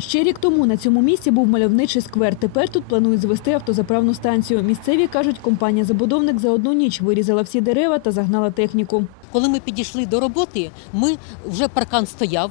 Ще рік тому на цьому місці був мальовничий сквер. Тепер тут планують звести автозаправну станцію. Місцеві кажуть, компанія-забудовник за одну ніч вирізала всі дерева та загнала техніку. Коли ми підійшли до роботи, ми вже паркан стояв,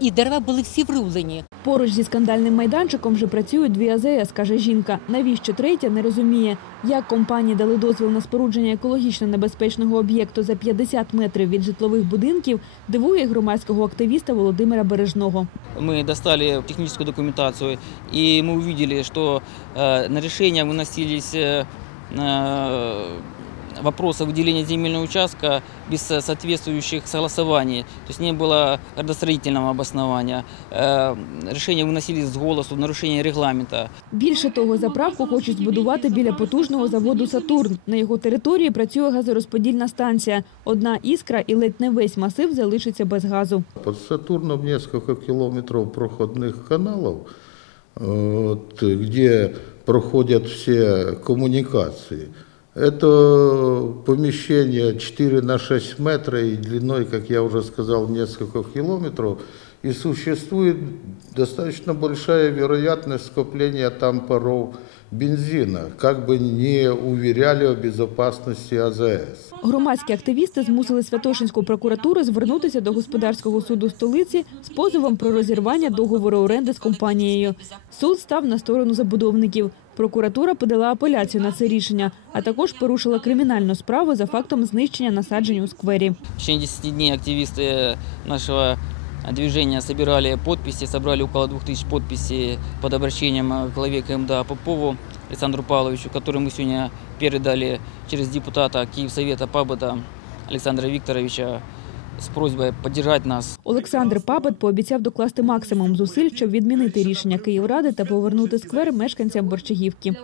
і дерева були всі врублені. Поруч зі скандальним майданчиком вже працюють дві АЗС, каже жінка. Навіщо третя, не розуміє. Як компанії дали дозвіл на спорудження екологічно небезпечного об'єкту за 50 метрів від житлових будинків, дивує громадського активіста Володимира Бережного. Мы достали техническую документацию, и мы увидели, что э, на решение выносились э, э, вопросы выделения земельного участка без со- соответствующих согласований. То есть не было градостроительного обоснования. Э, решения выносились с голосу, в нарушение регламента. Більше того, заправку хочуть збудувати біля потужного заводу «Сатурн». На його території працює газорозподільна станція. Одна іскра і ледь не весь масив залишиться без газу. Под Сатурном несколько километров проходных каналов, э, вот, где проходят все коммуникации. Это помещение 4 на 6 метров и длиной, как я уже сказал, несколько километров. И существует достаточно большая вероятность скопления там паров бензина, как бы не уверяли о безопасности АЗС. Громадські активісти змусили Святошинську прокуратуру звернутися до господарського суду столиці з позовом про розірвання договору оренди з компанією. Суд став на сторону забудовників. Прокуратура подала апеляцію на це рішення, а також порушила кримінальну справу за фактом знищення насаджень у сквері. В течение 10 дней активисты нашего движения собирали подписи, собрали около 2000 подписей под обращением к главе КМДА Попову Александру Павловичу, который мы сегодня передали через депутата Киевсовета Пабата Александра Викторовича с просьбою підтримати нас Олександр Папет пообіцяв докласти максимум зусиль, щоб відмінити рішення Київради та повернути сквер мешканцям Борчагівки.